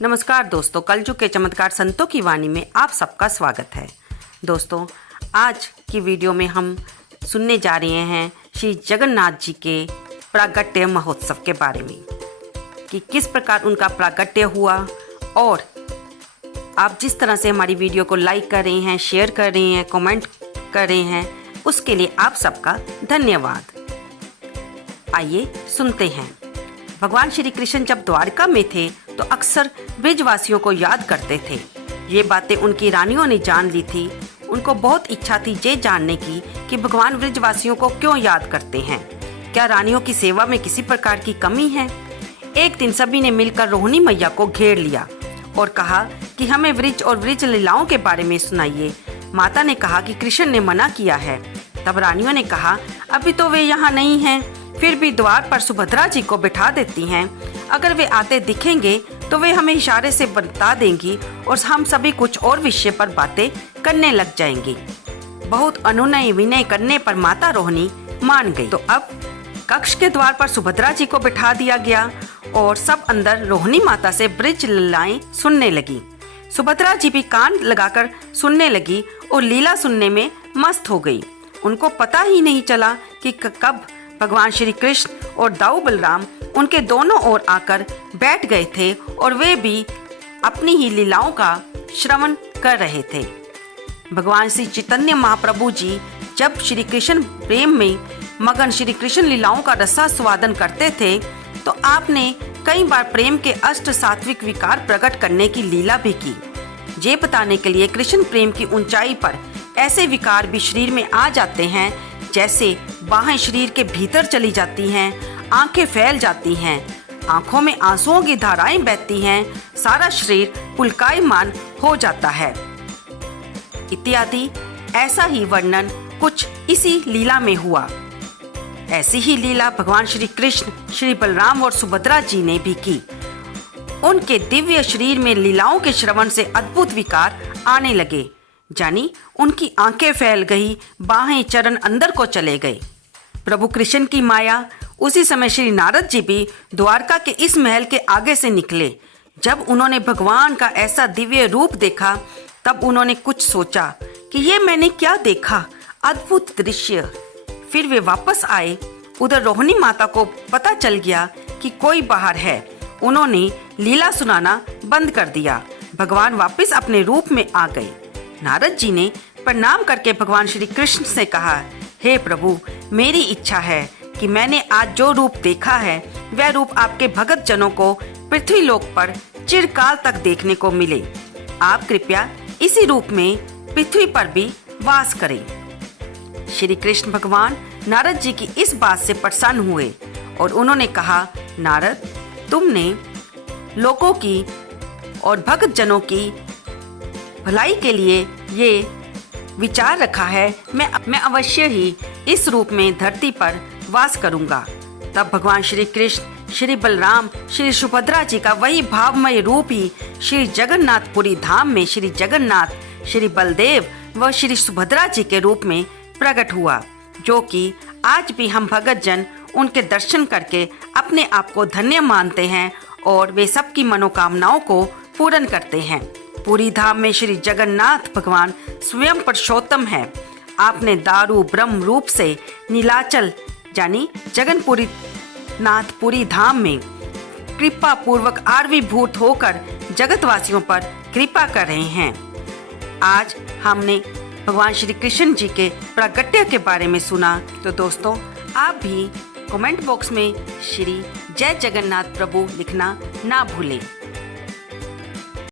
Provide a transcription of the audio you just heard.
नमस्कार दोस्तों, कलयुग के चमत्कार संतों की वाणी में आप सबका स्वागत है। दोस्तों, आज की वीडियो में हम सुनने जा रहे हैं श्री जगन्नाथ जी के प्रागट्य महोत्सव के बारे में कि किस प्रकार उनका प्रागट्य हुआ। और आप जिस तरह से हमारी वीडियो को लाइक कर रहे हैं, शेयर कर रहे हैं, कमेंट कर रहे हैं, उसके लिए आप सबका धन्यवाद। आइए सुनते हैं। भगवान श्री कृष्ण जब द्वारका में थे तो अक्सर ब्रिजवासियों को याद करते थे। ये बातें उनकी रानियों ने जान ली थी। उनको बहुत इच्छा थी ये जानने की कि भगवान ब्रिजवासियों को क्यों याद करते हैं। क्या रानियों की सेवा में किसी प्रकार की कमी है? एक दिन सभी ने मिलकर रोहिणी मैया को घेर लिया और कहा कि हमें ब्रिज और ब्रिज लीलाओं के बारे में सुनाइए। माता ने कहा कि कृष्ण ने मना किया है। तब रानियों ने कहा, अभी तो वे यहाँ नहीं हैं, फिर भी द्वार पर सुभद्रा जी को बिठा देती हैं। अगर वे आते दिखेंगे तो वे हमें इशारे से बता देंगी और हम सभी कुछ और विषय पर बातें करने लग जाएंगी। बहुत अनुनय विनय करने पर माता रोहिणी मान गई। तो अब कक्ष के द्वार पर सुभद्रा जी को बिठा दिया गया और सब अंदर रोहिणी माता से ब्रिज लीलाएं सुनने लगी। सुभद्रा जी भी कान लगाकर सुनने लगी और लीला सुनने में मस्त हो गई। उनको पता ही नहीं चला कि कब भगवान श्री कृष्ण और दाऊ बलराम उनके दोनों ओर आकर बैठ गए थे और वे भी अपनी ही लीलाओं का श्रवण कर रहे थे। भगवान श्री चैतन्य महाप्रभु जी जब श्री कृष्ण प्रेम में मगन श्री कृष्ण लीलाओं का रसास्वादन करते थे तो आपने कई बार प्रेम के अष्ट सात्विक विकार प्रकट करने की लीला भी की। ये बताने के लिए कृष्ण प्रेम की ऊंचाई पर ऐसे विकार भी शरीर में आ जाते हैं, जैसे बाहें शरीर के भीतर चली जाती हैं, आंखें फैल जाती हैं, आंखों में आंसुओं की धाराएं बहती हैं, सारा शरीर पुलकायमान हो जाता है इत्यादि। ऐसा ही वर्णन कुछ इसी लीला में हुआ। ऐसी ही लीला भगवान श्री कृष्ण, श्री बलराम और सुभद्रा जी ने भी की। उनके दिव्य शरीर में लीलाओं के श्रवण से अद्भुत विकार आने लगे, जानी उनकी आंखें फैल गई, बाहें चरण अंदर को चले गए। प्रभु कृष्ण की माया। उसी समय श्री नारद जी भी द्वारका के इस महल के आगे से निकले। जब उन्होंने भगवान का ऐसा दिव्य रूप देखा तब उन्होंने कुछ सोचा कि ये मैंने क्या देखा, अद्भुत दृश्य। फिर वे वापस आए। उधर रोहिणी माता को पता चल गया कि कोई बाहर है। उन्होंने लीला सुनाना बंद कर दिया। भगवान वापस अपने रूप में आ गए। नारद जी ने प्रणाम करके भगवान श्री कृष्ण से कहा, हे प्रभु, मेरी इच्छा है कि मैंने आज जो रूप देखा है वह रूप आपके भगत जनों को पृथ्वी लोक पर चिरकाल तक देखने को मिले। आप कृपया इसी रूप में पृथ्वी पर भी वास करें। श्री कृष्ण भगवान नारद जी की इस बात से प्रसन्न हुए और उन्होंने कहा, नारद, तुमने लोगों की और भगत जनों की भलाई के लिए ये विचार रखा है। मैं अवश्य ही इस रूप में धरती पर वास करूंगा। तब भगवान श्री कृष्ण, श्री बलराम, श्री सुभद्रा जी का वही भावमय रूप ही श्री जगन्नाथपुरी धाम में श्री जगन्नाथ, श्री बलदेव व श्री सुभद्रा जी के रूप में प्रकट हुआ, जो कि आज भी हम भगत जन उनके दर्शन करके अपने आप को धन्य मानते हैं और वे सबकी मनोकामनाओं को पूर्ण करते हैं। पूरी धाम में श्री जगन्नाथ भगवान स्वयं पुरुषोत्तम है। आपने दारू ब्रह्म रूप से नीलाचल यानी जगन्नाथपुरी नाथपुरी धाम में कृपा पूर्वक आविर्भूत होकर जगतवासियों पर कृपा कर रहे हैं। आज हमने भगवान श्री कृष्ण जी के प्रागट्य के बारे में सुना। तो दोस्तों, आप भी कमेंट बॉक्स में श्री जय जगन्नाथ प्रभु लिखना ना भूलें।